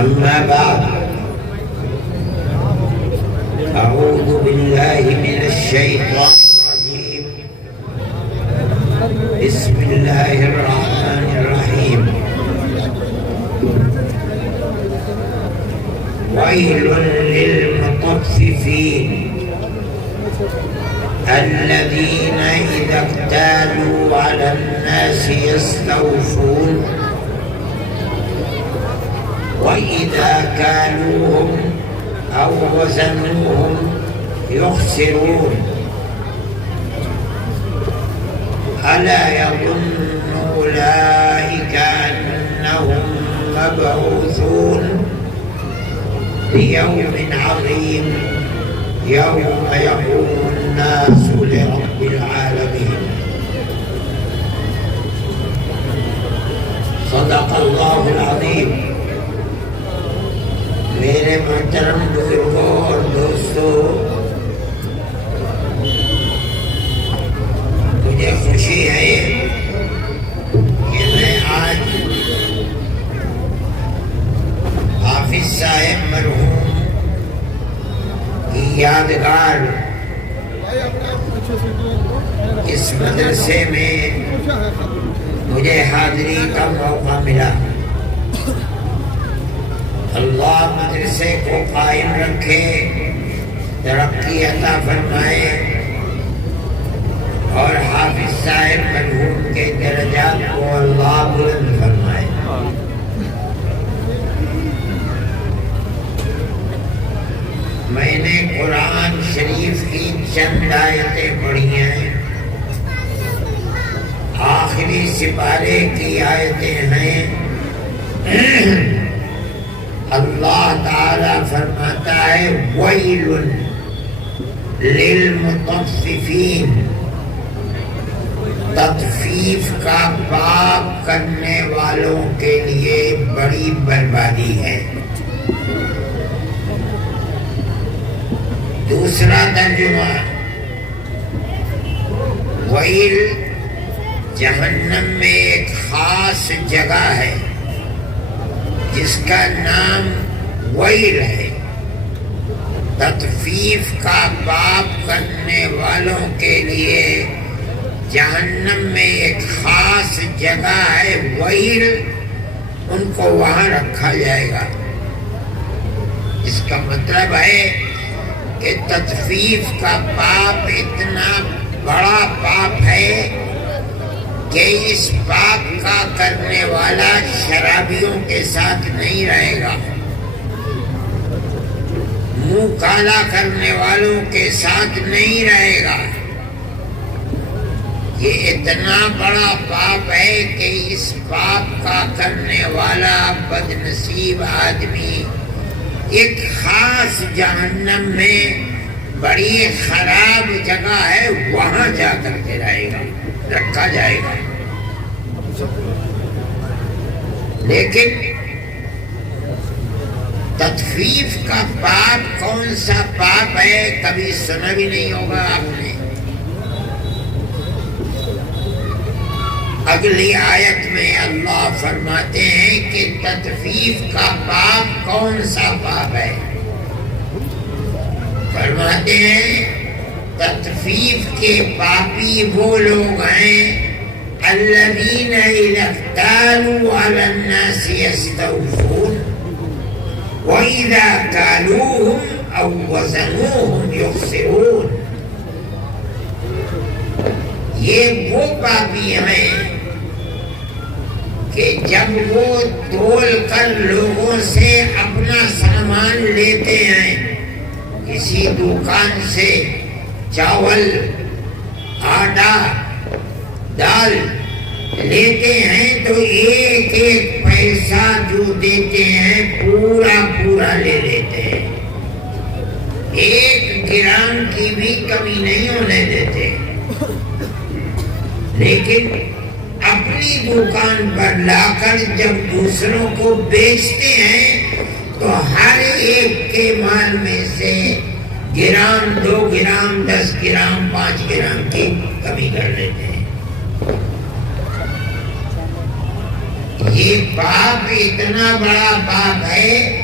أما بعد أعوذ بالله من الشيطان الرجيم بسم الله الرحمن الرحيم ويل للمطففين الذين إذا اكتالوا على الناس يستوفون وإذا كالوهم أو وزنوهم يخسرون ألا يظن أولئك أنهم مبعوثون ليوم عظيم يوم يقوم الناس لرب العالمين صدق الله العظيم. میرے محترم بزرگوں اور دوستوں، مجھے خوشی ہے کہ میں آج حافظ صاحب مرحوم کی یادگار اس مدرسے میں مجھے حاضری کا موقع ملا. اللہ مدرسے کو قائم رکھے، ترقی عطا فرمائے اور حافظ صاحب مرحوم کے درجات کو اللہ بلند فرمائے. میں نے قرآن شریف کی چند آیتیں پڑھی ہیں. آخری سپارے کی آیتیں ہیں. اللہ تعالی فرماتا ہے ویل للمطففین، تطفیف کا پاپ کرنے والوں کے لیے بڑی بربادی ہے. دوسرا ترجمہ، ویل جہنم میں ایک خاص جگہ ہے جس کا نام ویل ہے. تطفیف کا پاپ کرنے والوں کے لیے جہنم میں ایک خاص جگہ ہے ویل، ان کو وہاں رکھا جائے گا. اس کا مطلب ہے کہ تطفیف کا پاپ اتنا بڑا پاپ ہے کہ اس پاپ کا کرنے والا شرابیوں کے ساتھ نہیں رہے گا، منہ کالا کرنے والوں کے ساتھ نہیں رہے گا. یہ اتنا بڑا پاپ ہے کہ اس پاپ کا کرنے والا بدنصیب آدمی ایک خاص جہنم میں بڑی خراب جگہ ہے، وہاں جا کر کے رہے گا، رکھا جائے گا. لیکن تطفیف کا پاپ کون سا پاپ ہے؟ کبھی سنا بھی نہیں ہوگا آپ نے. اگلی آیت میں اللہ فرماتے ہیں کہ تطفیف کا پاپ کون سا پاپ ہے. فرماتے ہیں تطفیف کے پاپی وہ لوگ ہیں الذین اذا اکتالوا علی الناس یستوفون واذا کالوهم او وزنوهم یخسرون. یہ وہ پاپی ہیں کہ جب وہ تول کر لوگوں سے اپنا سامان لیتے ہیں، کسی دکان سے چاول، آٹا، دال لیتے ہیں تو ایک ایک پیسہ جو دیتے ہیں پورا پورا لے لیتے ہیں، 1 گرام کی بھی کمی نہیں ہونے دیتے. لیکن اپنی دکان پر لا کر جب دوسروں کو بیچتے ہیں تو ہر ایک کے مال میں سے گرام، 2 گرام، 10 گرام، 5 گرام کی کمی کر لیتے ہیں. یہ پاپ اتنا بڑا پاپ ہے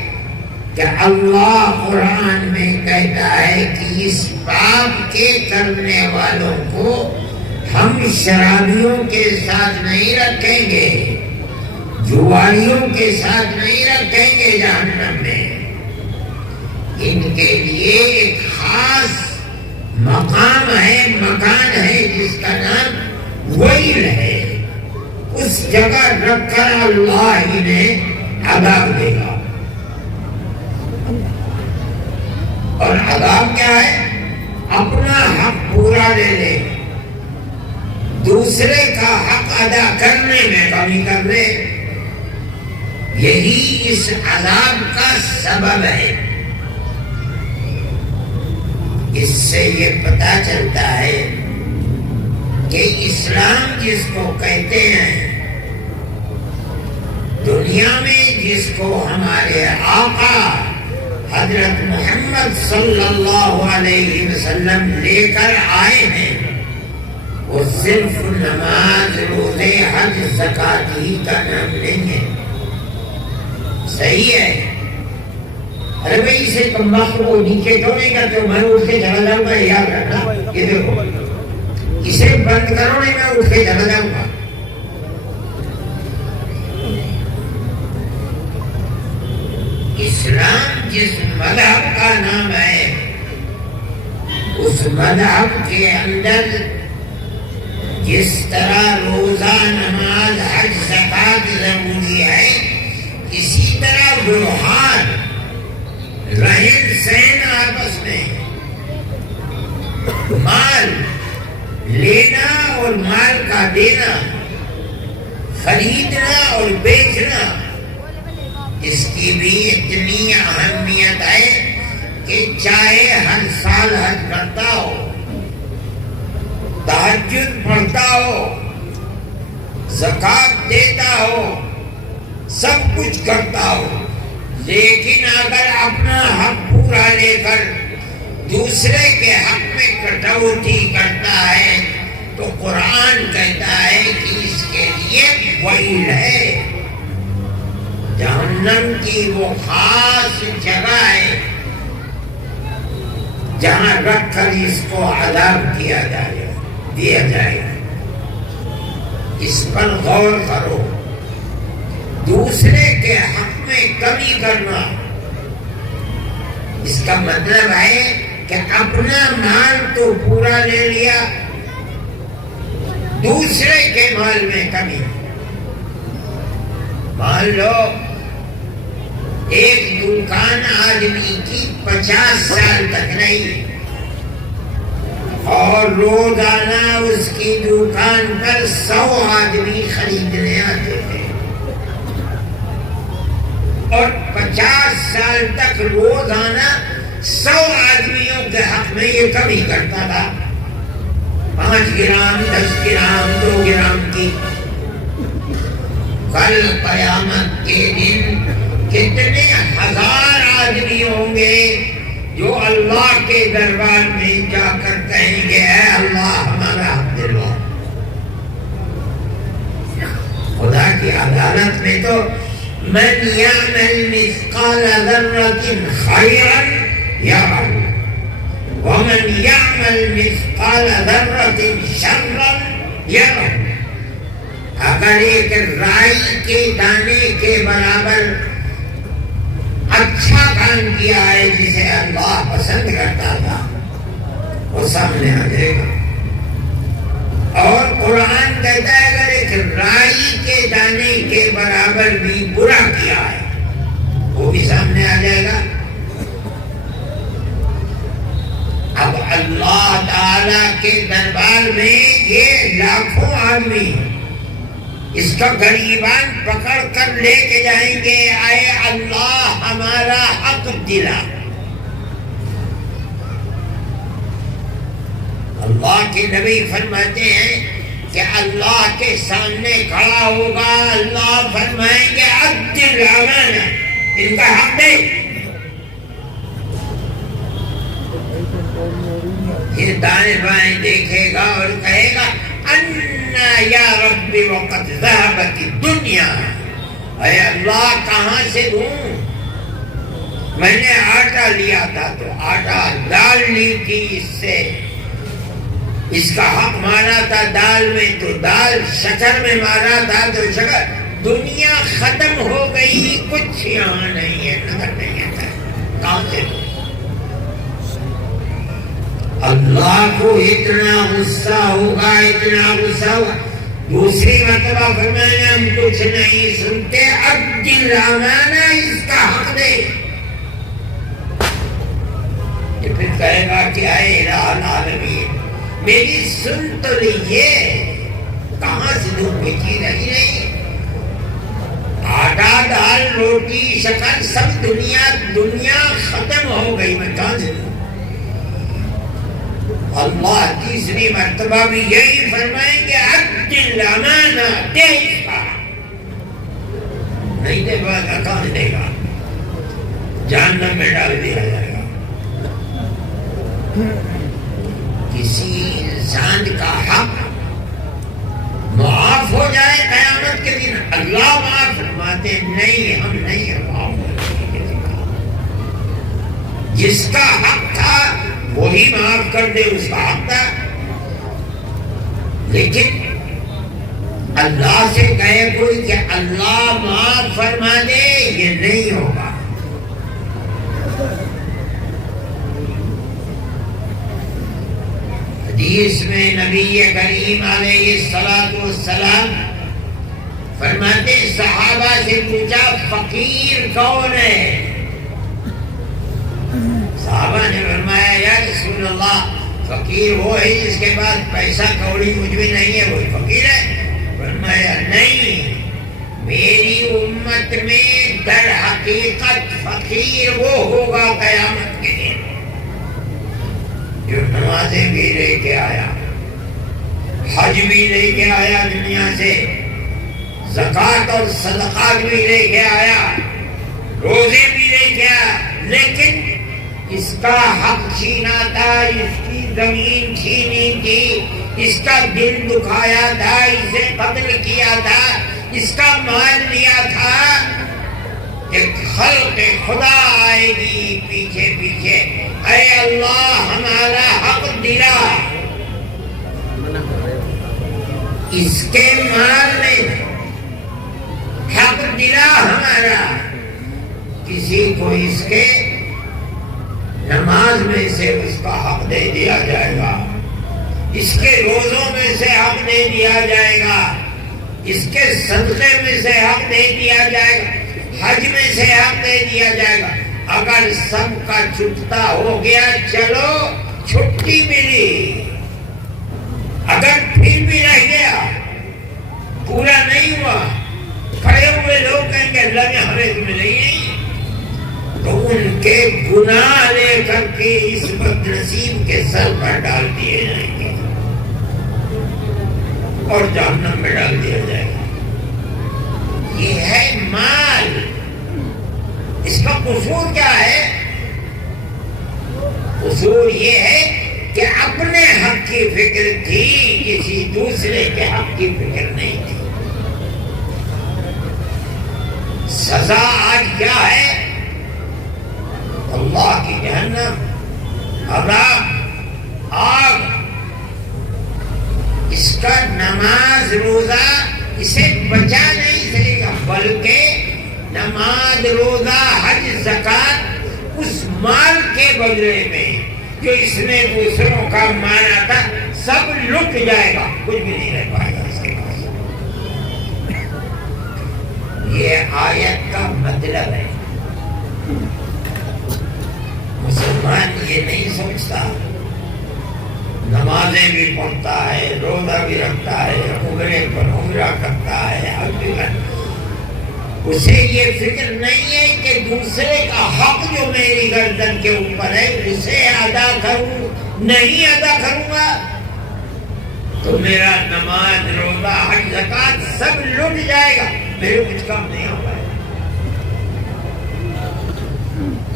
کہ اللہ قرآن میں کہتا ہے کہ اس پاپ کے کرنے والوں کو ہم شرابیوں کے ساتھ نہیں رکھیں گے، جواریوں کے ساتھ نہیں رکھیں گے جہنم میں۔ ان کے لیے ایک خاص مقام ہے، مکان ہے جس کا نام ویل ہے، اس جگہ رکھ کر اللہ انہیں عذاب دے گا۔ اور عذاب کیا ہے؟ اپنا حق پورا لے لے، دوسرے کا حق ادا کرنے میں کمی کر دے، یہی اس عذاب کا سبب ہے۔ اس سے یہ پتہ چلتا ہے کہ اسلام جس کو کہتے ہیں، دنیا میں جس کو ہمارے آقا حضرت محمد صلی اللہ علیہ وسلم لے کر آئے ہیں، وہ صرف نماز، روزے، حج، زکوٰۃ ہی کا نام نہیں ہے۔ صحیح ہے؟ ارے بھائی اسے تمباکو کو نیچے کیوں نہیں کرتے ہو؟ میں اٹھ کے چلا جاؤں گا، یاد رکھنا۔ یہ دیکھو، اسے بند کرو نہیں، میں اٹھ کے چلا جاؤں گا۔ اسلام جس مذہب کا نام ہے، اس مذہب کے اندر جس طرح روزہ، نماز، حج، زکوٰۃ ضروری ہے، اسی طرح ویوہار، رہن سہن آپس میں، مال لینا اور مال کا دینا، خریدنا اور بیچنا، اس کی بھی اتنی اہمیت ہے کہ چاہے ہر سال حج کرتا ہو، تہجد پڑھتا ہو، زکوٰۃ دیتا ہو، سب کچھ کرتا ہو، لیکن اگر اپنا حق پورا لے کر دوسرے کے حق میں کٹوتی کرتا ہے تو قرآن کہتا ہے کہ اس کے لیے ویل ہے، جہنم کی وہ خاص جگہ ہے جہاں رکھ کر اس کو عذاب دیا جائے گا۔ اس پر غور کرو۔ دوسرے کے حق میں کمی کرنا، اس کا مطلب ہے کہ اپنا مال تو پورا لے لیا، دوسرے کے مال میں کمی۔ مان لو ایک دکان آدمی کی 50 سال تک نہیں، اور روزانہ اس کی دکان پر 100 آدمی خریدنے آتے تھے، اور 50 سال تک روزانہ 100 آدمیوں کے حق میں یہ کمی کرتا تھا، 5 گرام، 10 گرام، 2 گرام کی۔ کل قیامت کے دن کتنے ہزار آدمی ہوں گے جو اللہ کے دربار میں جا کر کہیں گے اے اللہ ہمارا حق دلوا۔ خدا کی عدالت میں تو من يعمل مثقال ذرة خيرا يره ومن يعمل مثقال ذرة شرا يره۔ اگر ایک رائی کے دانے کے برابر اچھا کام کیا ہے جسے اللہ پسند کرتا تھا، وہ سامنے آ جائے گا۔ اور قرآن کہتا ہے اگر ایک رائی کے دانے کے برابر بھی برا کیا ہے وہ بھی سامنے آ جائے گا۔ اب اللہ تعالی کے دربار میں یہ لاکھوں آدمی اس کا گریبان پکڑ کر لے کے جائیں گے، اے اللہ ہمارا حق دلا۔ اللہ کے نبی فرماتے ہیں کہ اللہ کے سامنے کھڑا ہوگا، اللہ فرمائیں گے عدل امانہ، ان کا حق دے۔ یہ دائیں بائیں دیکھے گا اور کہے گا انا یا رب وقد ذهبت الدنیا اے اللہ کہاں سے دوں؟ میں نے آٹا لیا تھا تو آٹا، دال لی تھی اس سے، اس کا حق مارا تھا دال میں تو دال، شکر میں مارا تھا تو شکر۔ دنیا ختم ہو گئی، کچھ یہاں نہیں ہے، نظر نہیں آتا، کہاں سے دوں؟ اللہ کو اتنا غصہ ہوگا، اتنا غصہ ہوگا۔ دوسری مرتبہ فرمایا ہم کچھ نہیں سنتے، اب دل امانہ، اس کا حق دے۔ یہ پھر کہے گا کہ اے الہ العالمین میری سن تو لیجیے، کہاں سے دوں؟ کوئی چیز رہی نہیں، آٹا، دال، روٹی، شکر، سب دنیا ختم ہو گئی، میں کہاں سے دوں؟ اللہ تیسری مرتبہ بھی یہی فرمائیں گے عبد الامانہ، دے اس کا، نہیں دے گا کہاں دے گا؟ جہنم میں ڈال دیا جائے گا۔ کسی انسان کا حق معاف ہو جائے قیامت کے دن، اللہ معاف فرماتے نہیں، ہم نہیں معاف کرتے کسی کا۔ جس کا حق تھا وہی معاف کر دے، اس کا حق تھا، لیکن اللہ سے کہے کوئی کہ اللہ معاف فرما دے، یہ نہیں ہوگا۔ حدیث میں نبی کریم علیہ الصلوۃ والسلام فرماتے، صحابہ سے پوچھا فقیر کون ہے؟ صحابہ نے فرمایا یا رسول اللہ فقیر وہ ہے جس کے پاس پیسہ کوڑی کچھ بھی نہیں ہے، وہی فقیر ہے؟ فرمایا نہیں، میری امت میں در حقیقت فقیر وہ ہوگا قیامت کے دن جو نمازیں بھی لے کے آیا، حج بھی لے کے آیا دنیا سے، زکوٰۃ اور صدقات بھی لے کے آیا، روزے بھی لے کے آیا، لیکن اس کا حق چھینا تھا، اس کی زمین چھینی تھی، اس کا دل دکھایا تھا، اسے قتل کیا تھا، اس کا مال لیا تھا۔ ایک خلق خدا آئے گی پیچھے پیچھے، اے اللہ ہمارا حق دلا، اس کے مال میں حق دلا ہمارا۔ کسی کو اس کے نماز میں سے اس کا حق دے دیا جائے گا، اس کے روزوں میں سے حق دے دیا جائے گا، اس کے صدقے میں سے حق دے دیا جائے گا، حج میں سے حق دے دیا جائے گا۔ اگر سب کا چھٹتا ہو گیا، چلو چھٹی ملی، اگر پھر بھی رہ گیا، پورا نہیں ہوا، کھڑے ہوئے لوگ کہیں گے اللہ نے ہمیں تو ملے ہی نہیں، تو ان کے گناہ لے کر کے اس بدنصیب کے سر پر ڈال دیے جائیں گے اور جہنم میں ڈال دیا جائے گا۔ یہ ہے مال، اس کا قصور کیا ہے؟ قصور یہ ہے کہ اپنے حق کی فکر تھی، کسی دوسرے کے حق کی فکر نہیں تھی۔ سزا آج کیا ہے؟ اللہ کی جہنم، عذاب، آگ۔ اس کا نماز روزہ اسے بچا نہیں سکے گا، بلکہ نماز روزہ حج زکوٰۃ اس مال کے بدلے میں جو اس نے دوسروں کا مانا تھا سب لٹ جائے گا، کچھ بھی نہیں رہ پائے گا اس کے پاس۔ یہ آیت کا مطلب ہے۔ مسلمان یہ نہیں سوچتا، نمازیں بھی پڑھتا ہے، روزہ بھی رکھتا ہے، عمرے پر عمرہ کرتا ہے، حج بھی کرتا ہے، اسے یہ فکر نہیں ہے کہ دوسرے کا حق جو میری گردن کے اوپر ہے اسے ادا کروں، نہیں ادا کروں گا تو میرا نماز روزہ حج زکوٰۃ سب لٹ جائے گا، میرے کچھ کم نہیں ہو پائے گا۔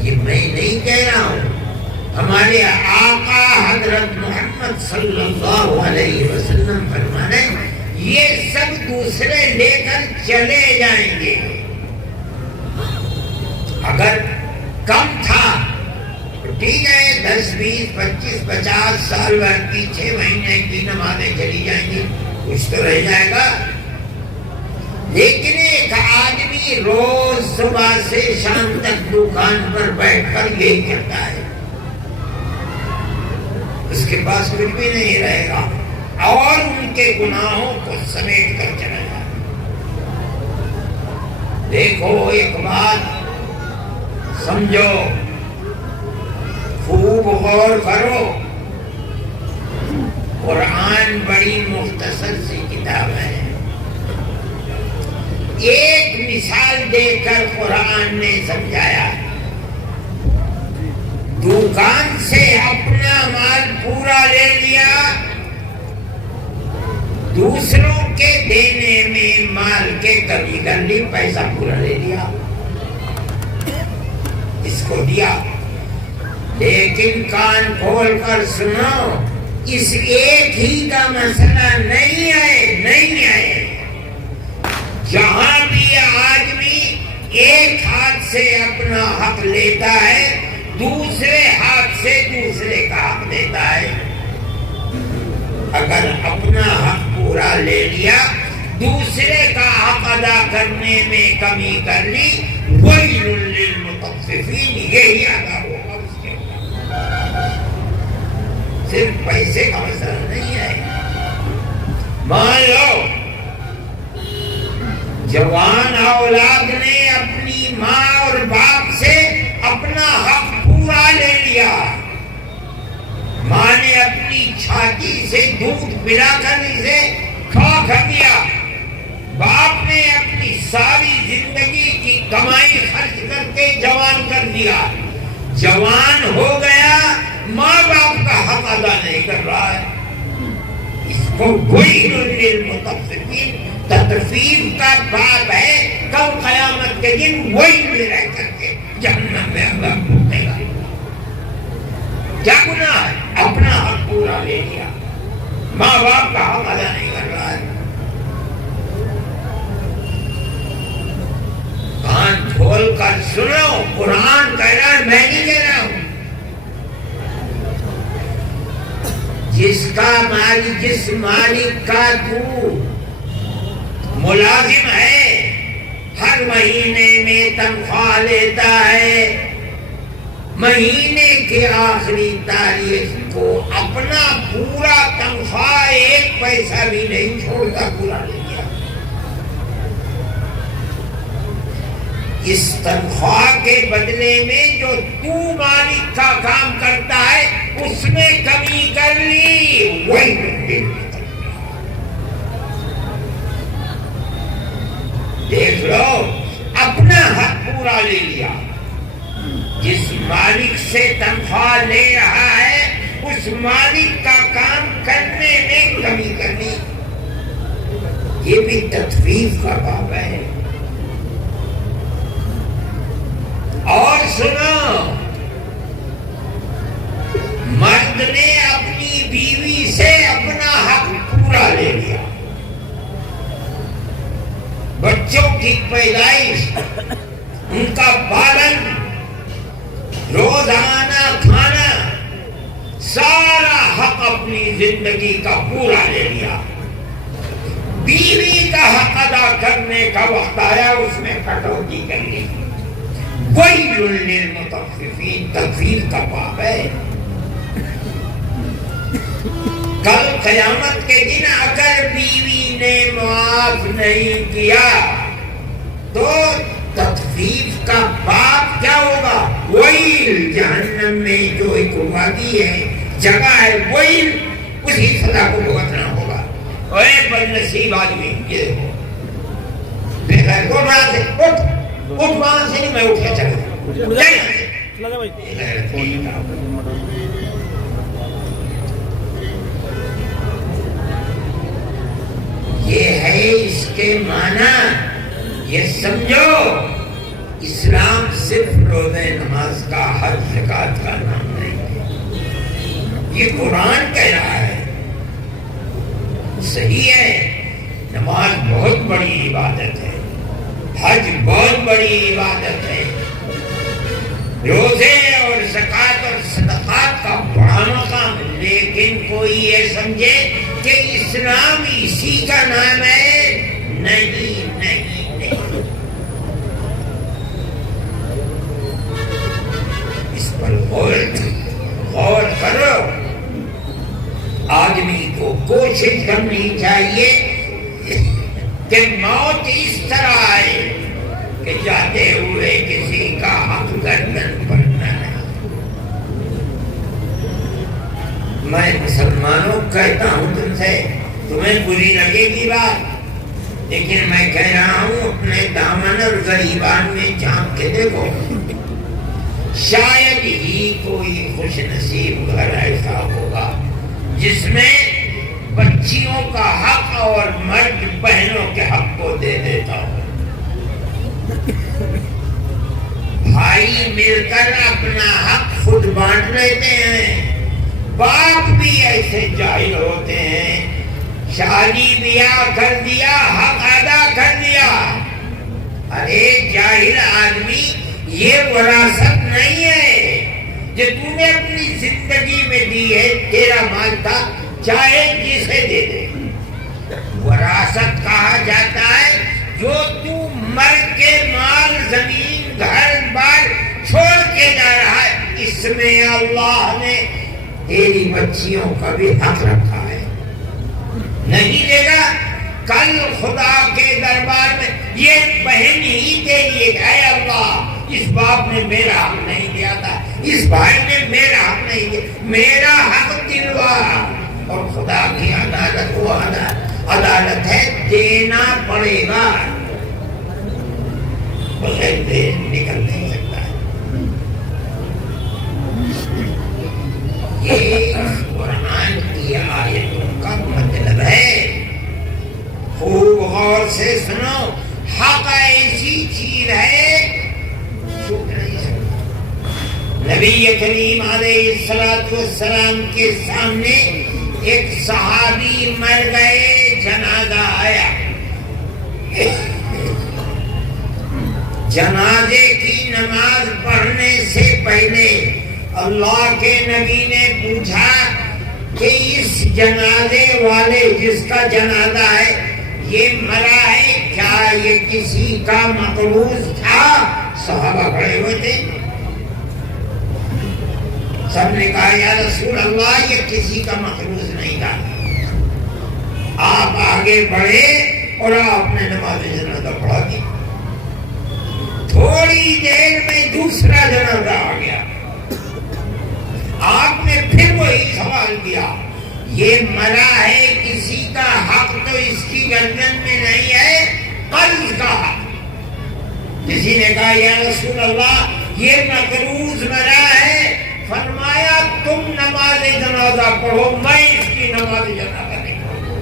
یہ میں نہیں کہہ رہا ہوں، ہمارے آقا حضرت محمد صلی اللہ علیہ وسلم فرمانے یہ سب دوسرے لے کر چلے جائیں گے، اگر کم تھا تو ٹھیک ہے 10 20 25 50 سال بھر کی 6 مہینے کی نمازیں چلی جائیں گی، کچھ تو رہ جائے گا. لیکن ایک آدمی روز صبح سے شام تک دکان پر بیٹھ کر یہی کرتا ہے، اس کے پاس کچھ بھی نہیں رہے گا اور ان کے گناہوں کو سمیٹ کر چلے گا. دیکھو ایک بات سمجھو، خوب غور کرو، قرآن بڑی مختصر سی کتاب ہے. ایک مثال دے کر قرآن نے سمجھایا. دکان سے اپنا مال پورا لے لیا، دوسروں کے دینے میں مال کے کمی کر لی، پیسہ پورا لے لیا، اس کو دیا. لیکن کان کھول کر سنو، اس ایک ہی کا مسئلہ نہیں ہے. جہاں بھی آدمی ایک ہاتھ سے اپنا حق لیتا ہے، دوسرے ہاتھ سے دوسرے کا حق دیتا ہے. اگر اپنا حق پورا لے لیا، دوسرے کا حق ادا کرنے میں کمی کر لی، وَيْلٌ لِّلْمُطَفِّفِينَ، یہی ادا ہوگا اس کے اوپر. صرف پیسے کا مسئلہ نہیں ہے. مان لو جوان اولاد نے اپنی ماں اور باپ سے اپنا حق پورا لے لیا. ماں نے اپنی چھاتی سے دودھ پلا کر اسے کھا دیا، باپ نے اپنی ساری زندگی کی کمائی خرچ کر کے جوان کر دیا. جوان ہو گیا، ماں باپ کا حق ادا نہیں کر رہا ہے. اس کو وَيْلٌ لِّلْمُطَفِّفِينَ تطفیف کا باب ہے. کل قیامت کے دن وہی میں رہ کر کے جہنم میں عذاب ہوتے گا. کیا گناہ ہے؟ اپنا حق پورا لے لیا، ماں باپ کا حق ادا نہیں کر رہا ہے. کان کھول کر سنو، قرآن کہہ رہا ہے، میں نہیں کہہ رہا ہوں. جس مالک کا تو ملازم ہے، ہر مہینے میں تنخواہ لیتا ہے، مہینے کے آخری تاریخ کو اپنا پورا تنخواہ ایک پیسہ بھی نہیں چھوڑتا پورا لے لیا. اس تنخواہ کے بدلے میں جو تو مالک کا کام کرتا ہے اس میں کمی کر لی، وہی دیکھ لو، اپنا حق پورا لے لیا. جس مالک سے تنخواہ لے رہا ہے اس مالک کا کام کرنے میں کمی کرنی، یہ بھی تطفیف کا باب ہے. اور سنو، مرد نے اپنی بیوی سے اپنا حق پورا لے لیا. بچوں کی پیدائش، ان کا پالن، روزانہ کھانا، سارا حق اپنی زندگی کا پورا لے لیا. بیوی کا حق ادا کرنے کا وقت آیا، اس میں کٹوتی کر لی. وَيْلٌ لِّلْمُطَفِّفِينَ تطفیف کا باب ہے. کل قیامت کے دن اگر بیوی نے معاف نہیں کیا تو تطفیف کا باب کیا ہوگا؟ وَيْلٌ، جہنم میں جو ایک وادی ہے، جگہ ہے، وَيْلٌ، اسی سزا کو بھگتنا ہوگا. اور ایک بدنصیب آدمی، یہ دیکھو، بغیر کو بڑا سے اٹھ وہاں سے نہیں، میں اٹھ کے چلا یہ ہے اس کے معنی. یہ سمجھو، اسلام صرف روزہ نماز کا، حج زکات کا نام نہیں ہے. یہ قرآن کہہ رہا ہے. صحیح ہے، نماز بہت بڑی عبادت ہے، حج بہت بڑی عبادت ہے، روزے اور زکوٰۃ اور صدقات کا بڑا مقام، لیکن کوئی یہ سمجھے کہ اسلام اسی کا نام ہے، نہیں نہیں نہیں، اس پر غور کرو۔ آدمی کو کوشش کرنی چاہیے کہ موت اس طرح آئے کہ جاتے ہوئے کسی کا حق گردن پر نہ رہے۔ میں مسلمانوں کہتا ہوں تم سے، تمہیں بری لگے گی بات، لیکن میں کہہ رہا ہوں اپنے دامن اور غریبان میں جھانک کے دیکھو، شاید ہی کوئی خوش نصیب گھر ایسا ہوگا جس میں بچیوں کا حق اور مرد بہنوں کے حق کو دے دیتا ہو۔ بھائی مل کر اپنا حق خود بانٹ لیتے ہیں، باپ بھی ایسے جاہل ہوتے ہیں، شادی بیاہ کر دیا، حق ادا کر دیا۔ ارے جاہل آدمی، یہ وراثت نہیں ہے جو تو نے اپنی زندگی میں دی ہے، تیرا مال تھا، چاہے جسے دے دے۔ وراثت کہا جاتا ہے جو تو مر کے مال، زمین، گھر بار چھوڑ کے جا رہا ہے، اس میں اللہ نے تیری بچیوں کا بھی حق رکھا ہے، نہیں دے گا۔ کل خدا کے دربار میں یہ بہن ہی تیری ہے، اے اللہ اس باپ نے میرا حق نہیں دیا تھا، اس بھائی نے میرا حق نہیں دیا، میرا حق دلوا۔ اور خدا کی عدالت وہ عدالت ہے، دینا پڑے گا، بغیر دے نکل نہیں سکتا ہے۔ یہ قرآن کی آیتوں کا مطلب ہے، خوب غور سے سنو، حق ایسی چیز ہے چھوٹ نہیں سکتا۔ نبی کریم علیہ السلام کے سامنے ایک صحابی مر گئے، جنازہ آیا، جنازے کی نماز پڑھنے سے پہلے اللہ کے نبی نے پوچھا کہ اس جنازے والے جس کا جنازہ ہے یہ مرا ہے، کیا یہ کسی کا مقروض تھا؟ صحابہ کھڑے ہوئے تھے، سب نے کہا یا رسول اللہ یہ کسی کا مقروض نہیں تھا۔ آپ آگے بڑھے اور آپ نے نماز جنازہ پڑھا دی، تھوڑی دیر میں دوسرا جنازہ آ گیا، آپ نے پھر وہی سوال کیا، یہ مرا ہے، کسی کا حق تو اس کی گردن میں نہیں ہے، قرض کا حق۔ کسی نے کہا یا رسول اللہ یہ مقروض مرا ہے، فرمایا تم نماز جنازہ پڑھو، میں اس کی نماز جنازہ نہیں پڑھوں۔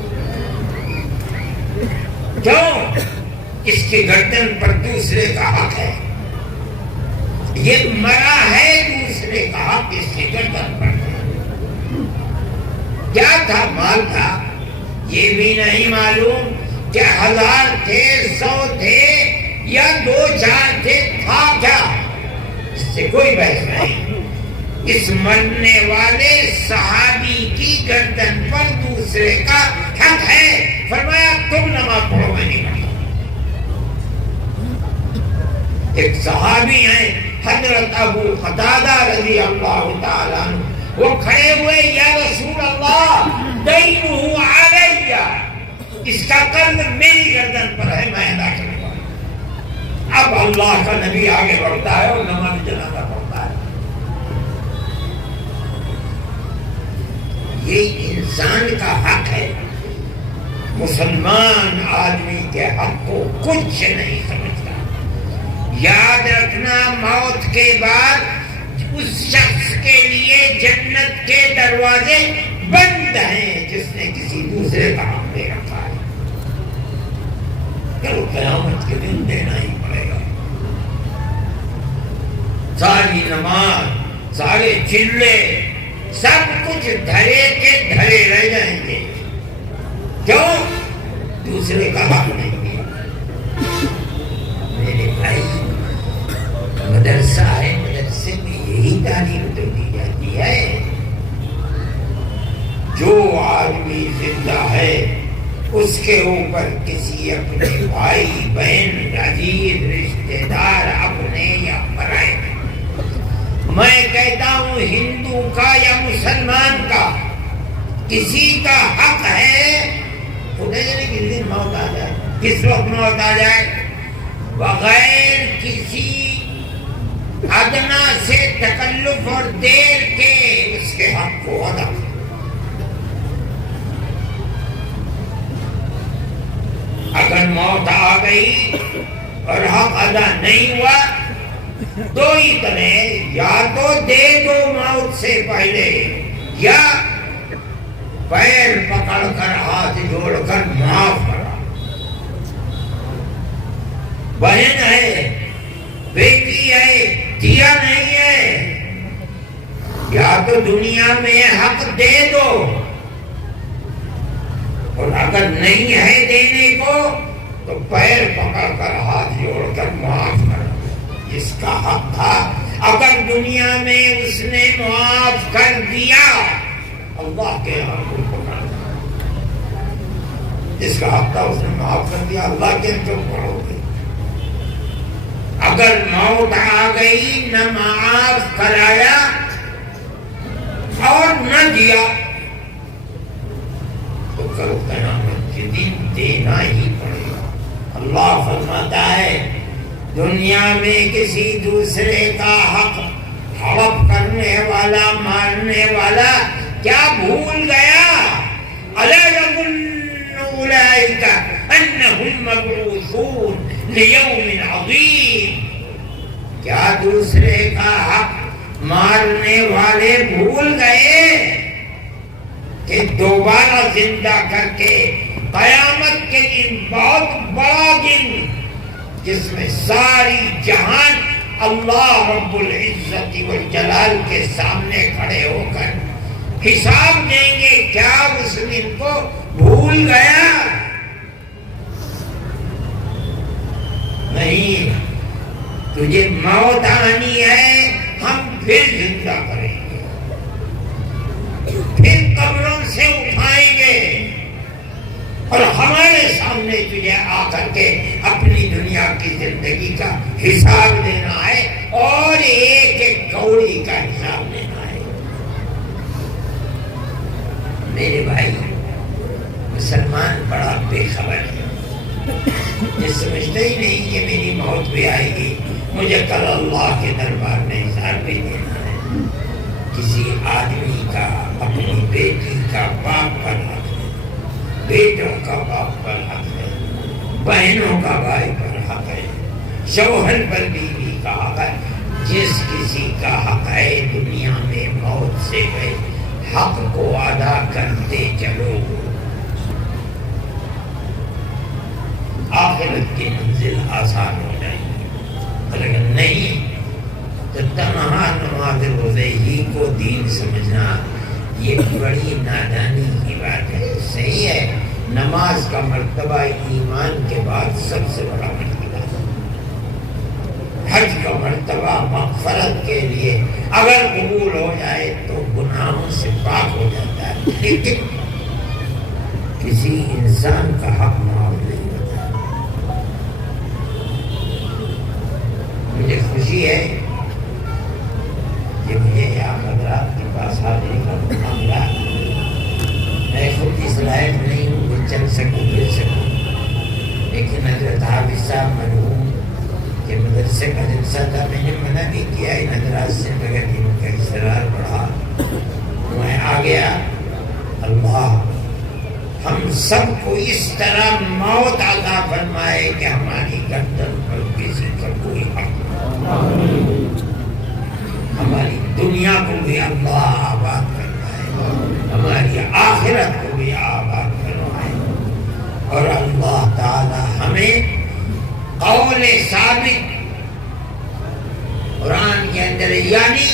کیوں؟ اس کی گردن پر دوسرے کا حق ہے، یہ مرا ہے، دوسرے کا حق اس کی گردن پر ہے۔ کیا تھا؟ مال تھا، یہ بھی نہیں معلوم کہ 1000 تھے، 100 تھے یا 2-4 تھے، تھا کیا؟ اس سے کوئی بحث نہیں۔ اس مرنے والے صحابی کی گردن پر دوسرے کا حق ہے، فرمایا تم نماز پڑھو، میں نہیں پڑھتا۔ ایک صحابی ہیں حضرت ابو قتادہ رضی اللہ تعالیٰ عنہ، وہ کھڑے ہوئے، یا رسول اللہ دینہ علیہ، اس کا قرض میری گردن پر ہے، میں ادا کرنے والا۔ اب اللہ کا نبی آگے بڑھتا ہے اور نماز جنازہ پڑھتا ہے۔ یہ انسان کا حق ہے، مسلمان آدمی کے حق کو کچھ نہیں سمجھتا۔ یاد رکھنا، موت کے بعد اس شخص کے لیے جنت کے دروازے بند ہیں جس نے کسی دوسرے کا حق دے رکھا ہے۔ چلو قیامت کے دن دینا ہی پڑے گا۔ ساری نماز، سارے چلے، سب کچھ دھرے کے دھرے رہ جائیں گے۔ کیوں؟ دوسرے کا حق نہیں دیا۔ میرے بھائی، مدرسہ ہے، مدرسے تعلیم تو دی جاتی ہے جو آدمی زندہ ہے اس کے اوپر کسی اپنے بھائی بہن عزیز رشتے دار اپنے یا پرائے، میں کہتا ہوں ہندو کا یا مسلمان کا کسی کا حق ہے، خدا جانے کس دن موت آ جائے، کس وقت موت آ جائے، بغیر کسی ادنا سے تکلف اور دیر کے اس کے حق کو ادا کرے۔ اگر موت آ گئی اور حق ادا نہیں ہوا دو ہی طرح، یا تو دے دو موت سے پہلے، یا پیر پکڑ کر ہاتھ جوڑ کر معاف کرا۔ بہن ہے، بیٹی ہے، دیا نہیں ہے، یا تو دنیا میں حق دے دو، اور اگر نہیں ہے دینے کو تو پیر پکڑ کر ہاتھ جوڑ کر معاف کرو۔ جس کا حق تھا اگر دنیا میں اس نے معاف کر دیا اللہ کے یہاں کو پکڑ، جس کا حق تھا اس نے معاف کر دیا اللہ کے یہاں کیوں پکڑو گے؟ اگر موت آ گئی نہ معاف کرایا اور نہ دیا تو کل قیامت کے دن دینا ہی پڑے گا۔ اللہ فرماتا ہے دنیا میں کسی دوسرے کا حق ہڑپ کرنے والا، مارنے والا کیا بھول گیا؟ الا یظن اولئک انہم مبعوثون لیوم عظیم، کیا دوسرے کا حق مارنے والے بھول گئے کہ دوبارہ زندہ کر کے قیامت کے دن، بہت بڑا دن جس میں ساری جہان اللہ رب العزت والجلال کے سامنے کھڑے ہو کر حساب دیں گے، کیا اس دن کو بھول گیا؟ نہیں، تجھے موت آنی ہے، ہم پھر زندہ کریں گے، پھر قبروں سے اٹھائیں گے، اور ہمارے سامنے تجھے آ کر کے اپنی دنیا کی زندگی کا حساب دینا ہے، اور ایک ایک کوڑی کا حساب دینا ہے۔ میرے بھائی، مسلمان بڑا بے خبر ہے، یہ سمجھتا ہی نہیں کہ میری موت بھی آئے گی، مجھے کل اللہ کے دربار میں حساب بھی دینا ہے۔ کسی آدمی کا اپنی بیٹی کا باپ پر حق ہے، بیٹوں کا باپ پر حق ہے، بہنوں کا بھائی پر حق ہے، شوہر پر بیوی کا حق ہے۔ جس کسی کا حق ہے دنیا میں موت سے گئے، حق کو ادا کرتے چلو، آخرت کی منزل آسان ہو جائے گی۔ اگر نہیں تو تنہا نماز روزے ہی کو دین سمجھنا یہ بڑی نادانی کی بات ہے۔ صحیح ہے، نماز کا مرتبہ ایمان کے بعد سب سے بڑا مرتبہ ہے۔ حج کا مرتبہ مغفرت کے لیے اگر قبول ہو جائے تو گناہوں سے پاک ہو جاتا ہے، لیکن کسی انسان کا حق معاف نہیں ہوتا۔ مجھے خوشی ہے کہ مجھے یہاں حضرات کے پاس حاضری کا موقع ملا۔ میں خود اس لائق نہیں ہوں کہ چل سکوں پھر سکوں، لیکن حضرت حافظ صاحب مرحوم کے مدرسے کا جلسہ تھا، میں نے منع بھی کیا ان حضرات سے، مگر ان کا اصرار بڑھا، میں آ گیا۔ اللہ ہم سب کو اس طرح موت عطا فرمائے کہ ہماری گردن پر کسی کا کوئی حق نہ ہو۔ ہماری دنیا کو بھی اللہ آباد فرمائے، ہماری آخرت کو بھی آباد فرمائے، اور اللہ تعالی ہمیں قول ثابت قرآن کے اندر یعنی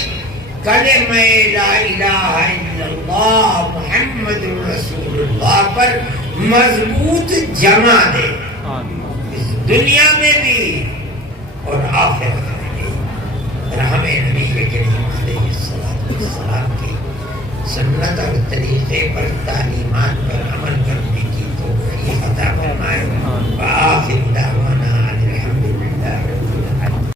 کلمہ لا الہ الا اللہ محمد رسول اللہ پر مضبوط جمع دے، اس دنیا میں بھی اور آخرت میں بھی، اور ہمیں نبی کریم علیہ السلام کی سنت اور طریقے پر